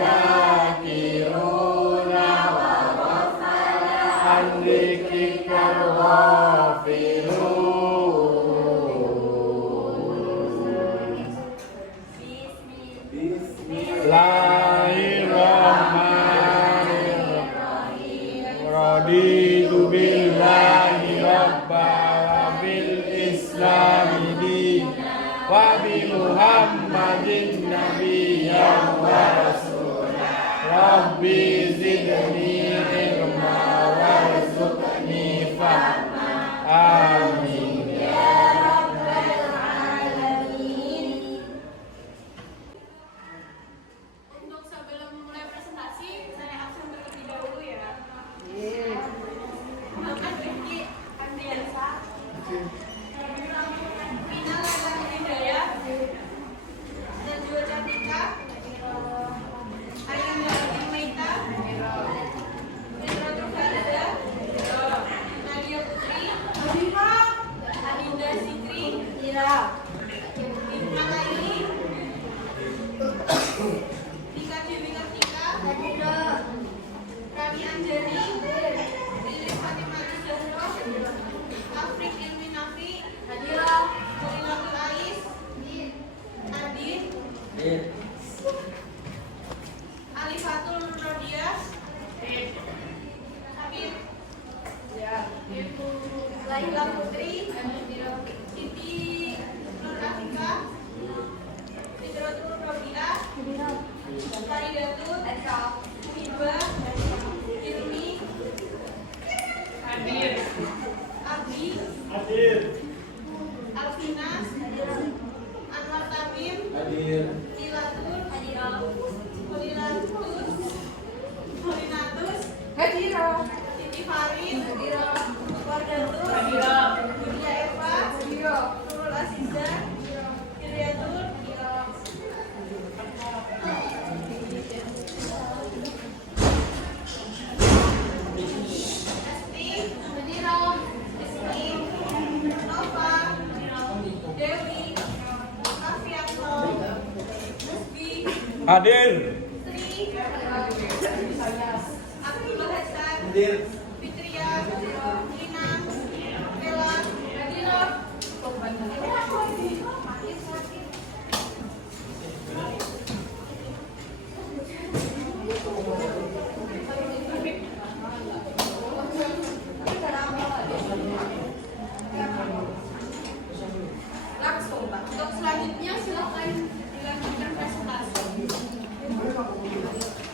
الذاكرون عن ذكرك الغافلون بسم الله الرحمن الرحيم رضيت بالله ربا وبالإسلام دينا وبمحمد نبيا ورسولا ربي زدني علما وارزقني فهما آمين يا رب العالمين. Untuk sebelum mulai presentasi, saya absen terlebih dahulu ya. Makan Rifki Andriansa, Vina Lala Hidayah, dan juga Cantika, Ayanda Maita, Pedro Farida, Nadia Putri, Adinda Sikri, Intan Aini, Tika Dewi Kartika, Rami Anjani, Lilis Fatimah Zahra, Afrik Ilmi Nafi, Murilatul Ais, Adin, Alifatul Rodiah, Habib, Laila Putri, Siti Nur Afika, Fitratul Robiah, Faridatul, Hibah, Ilmi, Abdi, Alfinas, Anwar Tabim, Dilatur, Mulinatus, Siti Farid, Wardatul, Yulia Eva, Nurul Aziza, Hilyatul, Esti, Nova, Dewi, Afianto, Musbi, Hadir. Sri, Abdullah Hasan, Fitria, Lina, Bella, langsung Pak. Untuk selanjutnya silakan dilanjutkan presentasi.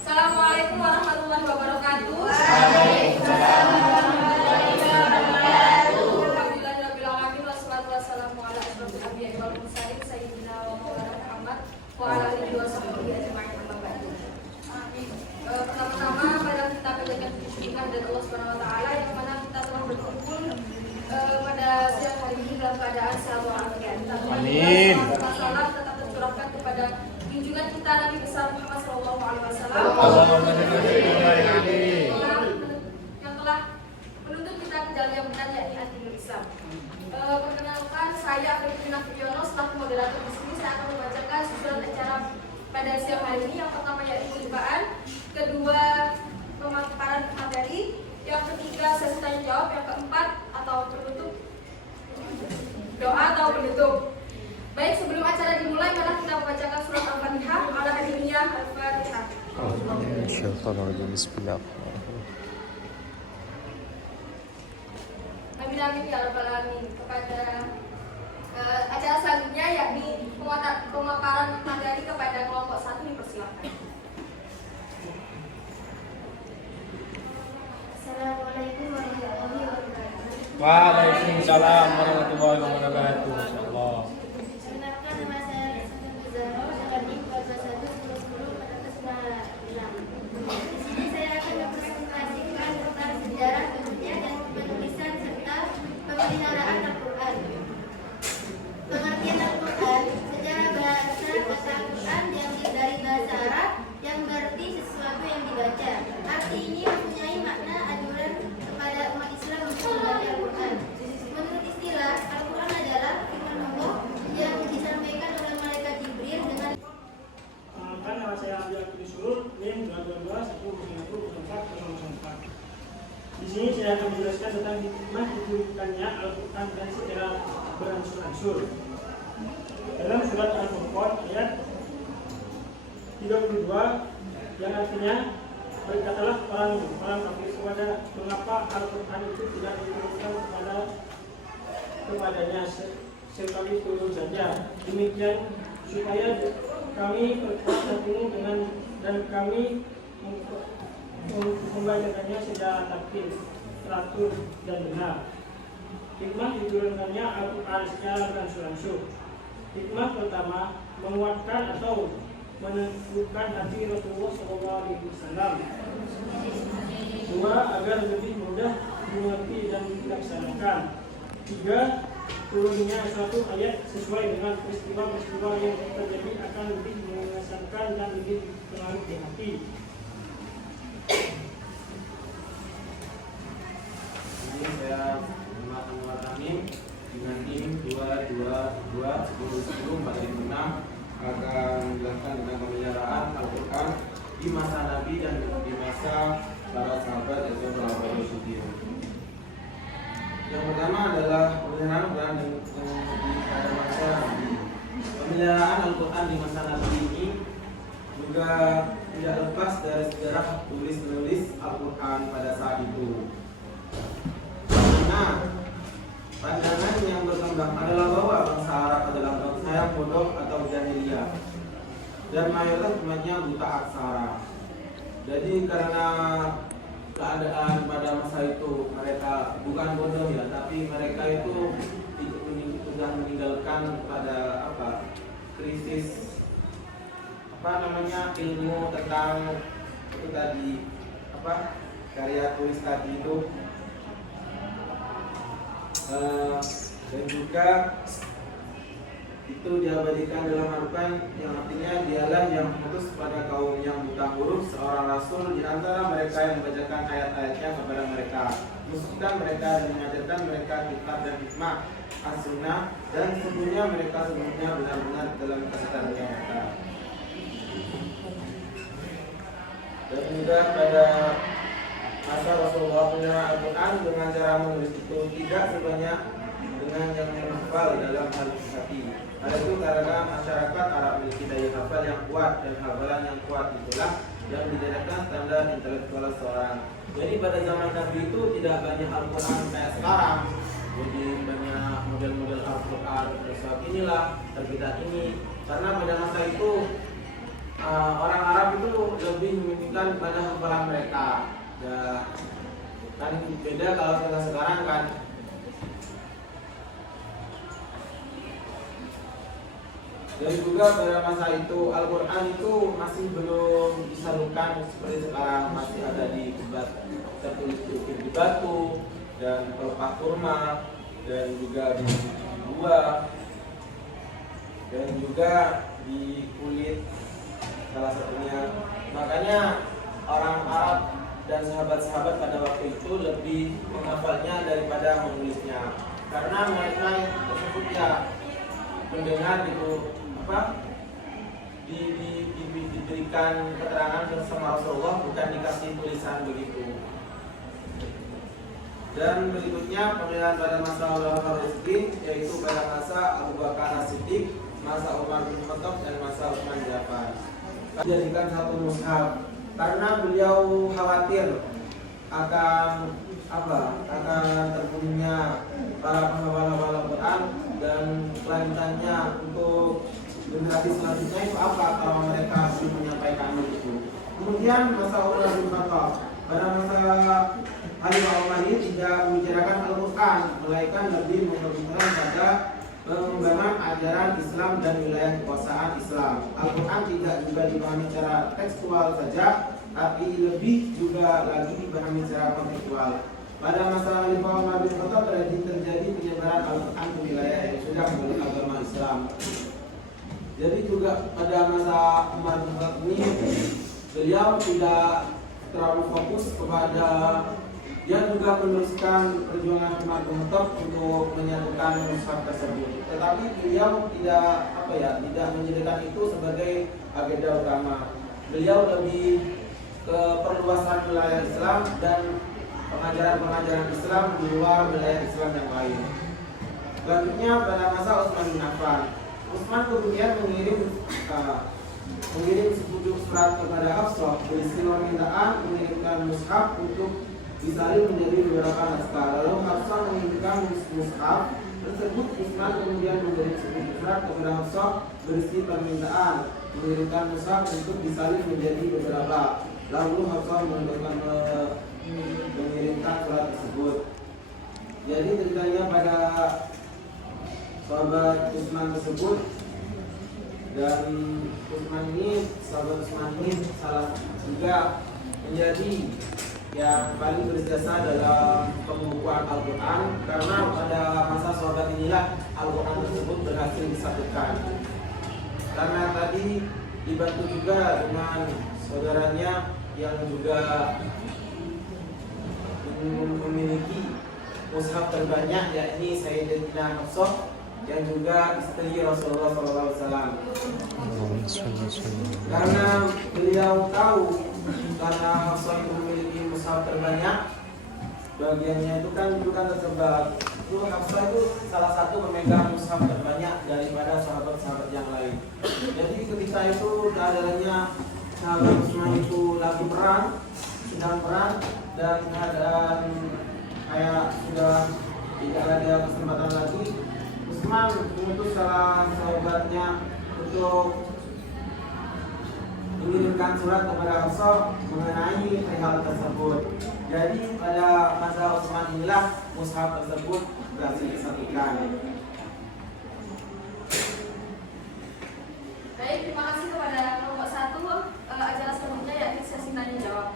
Assalamualaikum warahmatullahi wabarakatuh. Waalaikumsalam warahmatullahi wabarakatuh. Alhamdulillahirabbil alamin wassalatu wassalamu ala asyrofil anbiya'i wal mursalin sayyidina wa maulana Muhammad wa ala alihi wa sahbihi ajma'in amma ba'du. Pertama-tama pada kita panjatkan puji kehadirat Allah Subhanahu wa taala yang mana kita telah berkumpul pada siang hari ini dalam keadaan sehat walafiat. Amin. Salam tetap tercurahkan kepada junjungan kita Nabi besar Muhammad sallallahu alaihi wasallam. Yang telah menuntut kita ke jalan yang benar yakni agama Islam. Perkenalkan saya Afrina Fidiono selaku moderator di sini. Saya akan membacakan susunan acara pada siang hari ini. Yang pertama yaitu pembukaan, kedua pemaparan materi, yang ketiga sesi tanya jawab, yang keempat atau penutup doa atau penutup. Baik, sebelum acara dimulai, mari kita membacakan surat Al-Fatihah. Ala hadiniyah Al-Fatihah. Bismillahirrahmanirrahim. Amin amin ya rabbal alamin. Kepada acara selanjutnya yakni pemaparan materi kepada kelompok 1 dipersilakan. Assalamualaikum warahmatullahi wabarakatuh. Waalaikumsalam warahmatullahi wabarakatuh. Insyaallah. Perkenalkan, nama saya Rizky Zahra dengan NIM 4211049. Di sini saya akan mempresentasikan tentang sejarah bentuknya dan penulisan serta pemeliharaan Al-Quran. Pengertian Al-Quran, sejarah bahasa Al-Quran yang dari bahasa Arab yang berarti sesuatu yang dibaca. Arti ini mempunyai makna anjuran kepada umat Islam untuk membaca Al-Quran. Menurut istilah, Al-Quran adalah telah saya ambil di surut NIM 222-194-004. Di sini saya akan menjelaskan tentang hikmah diturunkannya Al-Quran dan secara beransur-ansur. Dalam surat Al-Furqan ayat 32 yang artinya, berkatalah orang kafir kepada mengapa Al-Quran itu tidak diturunkan kepadanya sekali turun saja. Demikian supaya kami berkuat hatimu dan kami membacakannya secara tartil, teratur dan benar. Hikmah diturunkannya Al-Quran secara beransur-ansur. Hikmah pertama, menguatkan atau menentukan hati Rasulullah SAW. Dua, agar lebih mudah dimengerti dan dilaksanakan. Tiga, turunnya suatu ayat sesuai dengan peristiwa-peristiwa yang terjadi akan lebih mengesankan dan lebih berpengaruh di hati. Ini saya mengulangi dengan NIM 222-10-10-46 akan menjelaskan tentang pemeliharaan Al-Quran di masa Nabi dan di masa para sahabat yaitu sahabat Rasulullah. Yang pertama adalah pemeliharaan Al-Quran pada masa Nabi. Pemeliharaan Al-Quran di masa Nabi ini juga tidak lepas dari sejarah tulis-menulis Al-Quran pada saat itu. Nah, pandangan yang berkembang adalah bahwa bangsa Arab adalah bangsa yang bodoh atau jahiliyah dan mayoritas umatnya buta aksara. Jadi karena keadaan pada masa itu mereka bukan bodoh ya, tapi mereka itu sudah meninggalkan pada krisis ilmu tentang itu tadi karya tulis tadi itu. Dan juga itu diabadikan dalam Al-Quran yang artinya dialah yang mengutus pada kaum yang buta huruf seorang rasul di antara mereka yang membacakan ayat-ayatnya kepada mereka, mensucikan mereka dan mengajarkan mereka kitab dan hikmah as-sunnah, dan sesungguhnya mereka benar-benar dalam kesesatannya mereka. Dan juga pada masa Rasulullah menyerah Al-Quran dengan cara menulis itu tidak sebanyak dengan yang menghafal dalam hati. Ada itu karena masyarakat Arab memiliki daya hafal yang kuat dan hafalan yang kuat, itulah yang dijadikan standar intelektual seorang. Jadi pada zaman Nabi itu tidak banyak Al-Quran kayak sekarang. Jadi banyak model-model Al-Quran sebab inilah terbitan ini. Karena pada masa itu orang Arab itu lebih mementingkan pada hafalan mereka. Ya, kan beda kalau sekarang kan. Dan juga pada masa itu Al-Quran itu masih belum disalurkan seperti sekarang, masih ada di tertulis di batu dan pelepah kurma dan juga di buah dan juga di kulit salah satunya. Makanya orang Arab dan sahabat-sahabat pada waktu itu lebih menghafalnya daripada menulisnya, karena mereka tersebut ya mendengar itu diberikan keterangan bersama Rasulullah, bukan dikasih tulisan begitu. Dan berikutnya pemilihan pada masa Al-Quran yaitu pada masa Abu Bakar As-Siddiq, masa Umar bin Khattab dan masa Utsman bin Affan. Dijadikan satu mushaf karena beliau khawatir akan terbunuhnya para penghafal Al-Quran, dan kelanjutannya untuk generasi selanjutnya itu kalau mereka belum menyampaikan itu. Kemudian masa Umar bin Khattab, pada masa Khalifah Umar ini tidak membicarakan Al-Quran, melainkan lebih memperhatikan pada pengembangan ajaran Islam dan wilayah kekuasaan Islam. Al-Quran tidak juga dipahami secara tekstual saja, tapi lebih juga lagi dipahami secara kontekstual. Pada masa Khalifah Umar bin Khattab terjadi penyebaran Al-Quran ke wilayah yang sudah memeluk agama Islam. Jadi juga pada masa Umar bin Khattab ini beliau tidak terlalu fokus kepada Dia juga meneruskan perjuangan Umar bin Khattab untuk menyatukan mushaf tersebut. Tetapi beliau tidak menjadikan itu sebagai agenda utama. Beliau lebih ke perluasan wilayah Islam dan pengajaran-pengajaran Islam di luar wilayah Islam yang lain. Selanjutnya pada masa Utsman bin Affan, Utsman kemudian mengirim sepucuk surat kepada Hafsah berisi permintaan mengirimkan mushaf untuk disalin menjadi beberapa naskah. Lalu Hafsah mengirimkan mushaf tersebut. Utsman kemudian mengirim sepucuk surat kepada Hafsah berisi permintaan mengirimkan mushaf untuk disalin menjadi beberapa. Lalu Hafsah mengirimkan surat tersebut. Jadi ceritanya pada sahabat Utsman tersebut, dan sahabat Utsman ini salah juga menjadi yang paling berjasa dalam pembukuan Al-Quran, karena pada masa sahabat inilah Al-Quran tersebut berhasil disatukan. Karena tadi dibantu juga dengan saudaranya yang juga memiliki mushaf terbanyak, yakni Sayyidatina Hafsah yang juga istri Rasulullah SAW. Karena beliau tahu karena Hafsah itu memiliki mushaf terbanyak, bagiannya itu kan tersebar. Itu Hafsah itu salah satu pemegang mushaf terbanyak daripada sahabat-sahabat yang lain. Jadi ketika itu keadaannya sahabat Utsman itu lagi sedang perang, dan keadaan kayak sudah tidak ada kesempatan lagi, Utsman mengutus salah sahabatnya untuk mengirimkan surat kepada Hafsah mengenai hal tersebut. Jadi pada masa Utsman inilah mushaf tersebut berhasil disatukan. Baik, terima kasih kepada kelompok 1. Acara selanjutnya yakni sesi tanya jawab.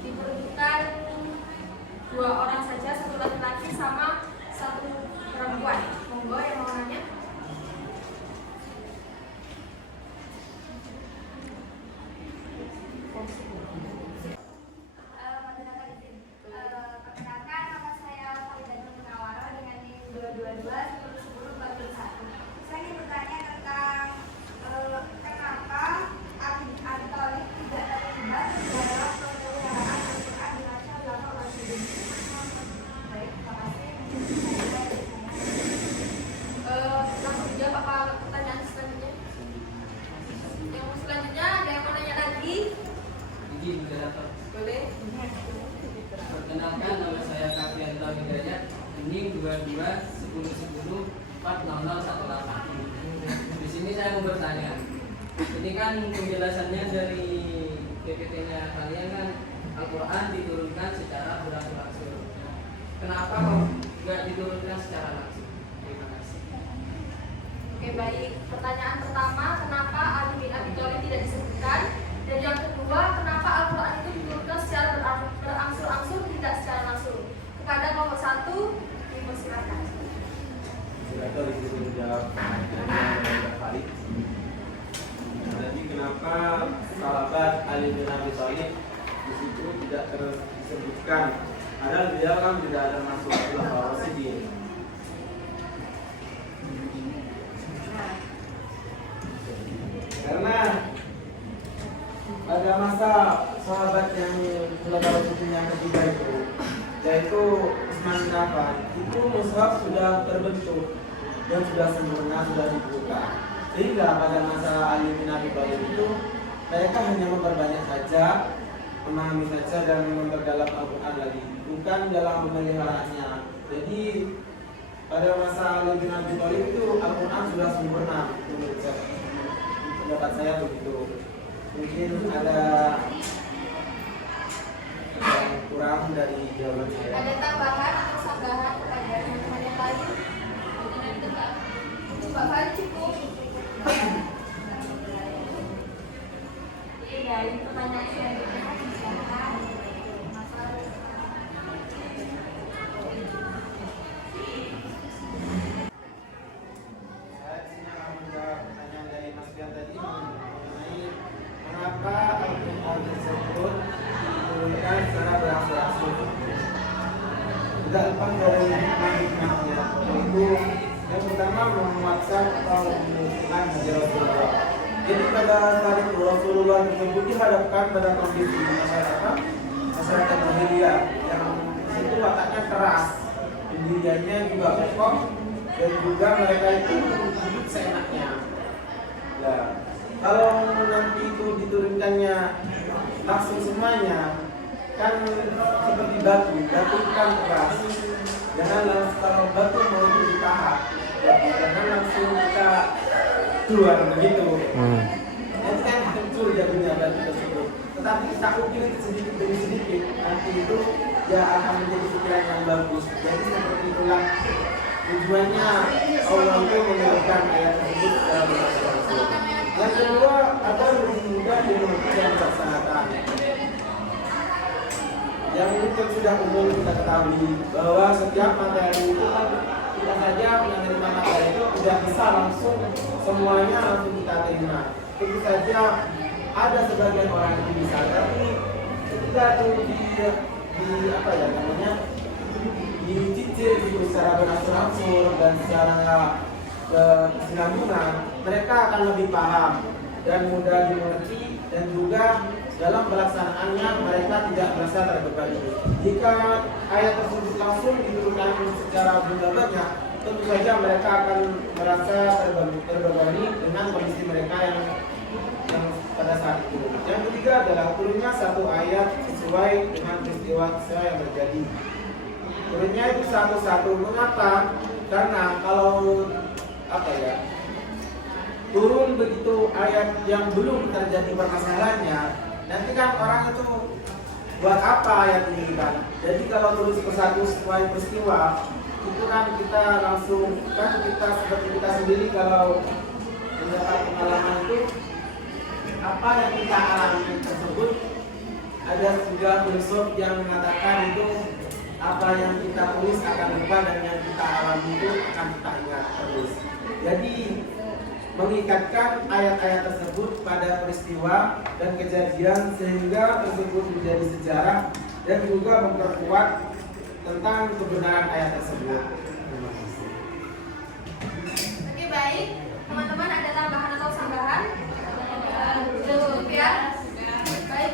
Diperlukan 2 orang saja, 1 laki-laki sama 1 perempuan. Monggo yang mau nanya. Perkenalkan, nama saya Faridatul Munawwaro dengan NIM 222-10-10-41. Saya ingin bertanya tentang kenapa Abi Thalib tidak terlibat dalam pemeliharaan Al-Quran dibaca ulama Rasulullah. Baik, terima kasih. Langsung dijawab apa pertanyaan selanjutnya? Yang selanjutnya ada yang mau nanya lagi? Izin moderator. Boleh. Perkenalkan, nama saya Kafianto Hidayat, NIM 22-10-10-40018. Di sini saya mau bertanya. Ini kan penjelasannya dari PPT-nya kalian kan Al-Quran diturunkan secara berangsur-angsur. Kenapa kok nggak diturunkan secara langsung? Terima kasih. Oke, baik. Pertanyaan pertama, kenapa Ali bin Abi Thalib tidak disebutkan? Dan yang kedua, kenapa Al-Quran itu diturunkan secara berangsur-angsur, tidak secara langsung? Kepada kelompok 1, dipersilakan. Moderator disitu menjawab balik. Jadi kenapa sahabat Ali bin Abi Thalib di situ tidak disebutkan? Padahal beliau kan tidak ada masuk khulafaur rasyidin. Karena pada masa sahabat yang khulafaur rasyidin yang ketiga itu, yaitu Utsman bin Affan, itu mushaf sudah terbentuk dan sudah sempurna, sudah dibuka. Sehingga pada masa Ali bin Abi Thalib itu mereka hanya memperbanyak saja, memahami saja dan memperdalam Al-Quran lagi, bukan dalam pemeliharaannya. Jadi pada masa Ali bin Abi Thalib itu Al-Quran sudah sempurna. Pendapat saya begitu. Mungkin ada yang kurang dari jawaban saya. Ada tambahan atau sanggahan pertanyaan yang lain? Mbak Fahri cukup. Iya, ini pertanyaan selanjutnya. Silakan. Saya di sini akan menjawab pertanyaan dari Mas Fian tadi mengenai mengapa Al-Quran tersebut diturunkan secara berangsur-angsur. sama-sama menguatkan atau menunjukkan hadir Rasulullah. Jadi pada saat itu Rasulullah tersebut dihadapkan pada kondisi masyarakat jahiliyah yang itu wataknya keras, pendiriannya juga kokoh, dan juga mereka itu hidup seenaknya. Nah, kalau nanti itu diturunkannya langsung semuanya, kan seperti batu kan keras. Jangan langsung kalau batu mau itu ditahan, jangan langsung kita keluar begitu. Nanti kan hancur jadinya batu tersebut. Tetapi kita ukir itu sedikit demi sedikit, nanti itu ya akan menjadi pikiran yang bagus. Jadi seperti itulah tujuannya Allah itu menurunkan ayat tersebut secara langsung. Yang kedua, agar lebih mudah dimengerti dan dilaksanakan. Yang itu sudah umum kita ketahui bahwa setiap materi itu kan kita saja menerima materi itu tidak bisa langsung semuanya langsung kita terima. Tentu saja ada sebagian orang yang bisa, tapi ketika itu di apa ya namanya dicicil gitu secara berangsur-angsur dan secara kesinambungan, mereka akan lebih paham dan mudah dimengerti, dan juga dalam pelaksanaannya mereka tidak merasa terbebani. Jika ayat tersebut langsung diturunkan secara banyak, tentu saja mereka akan merasa terbebani dengan kondisi mereka yang pada saat itu. Yang ketiga adalah turunnya satu ayat sesuai dengan peristiwa yang terjadi. Turunnya itu satu-satu. Mengapa? Karena kalau turun begitu ayat yang belum terjadi permasalahannya, nanti kan orang itu buat apa ayat ini kan? Jadi kalau tulis persatu sesuai peristiwa, itu kan kita langsung kan kita seperti kita sendiri kalau mendapat pengalaman itu apa yang kita alami tersebut, ada juga filsuf yang mengatakan itu apa yang kita tulis akan lupa dan yang kita alami itu akan kita ingat terus. Jadi mengikatkan ayat-ayat tersebut pada peristiwa dan kejadian sehingga tersebut menjadi sejarah dan juga memperkuat tentang kebenaran ayat tersebut. Oke, baik. Teman-teman ada tambahan atau sanggahan? Cukup ya. Baik,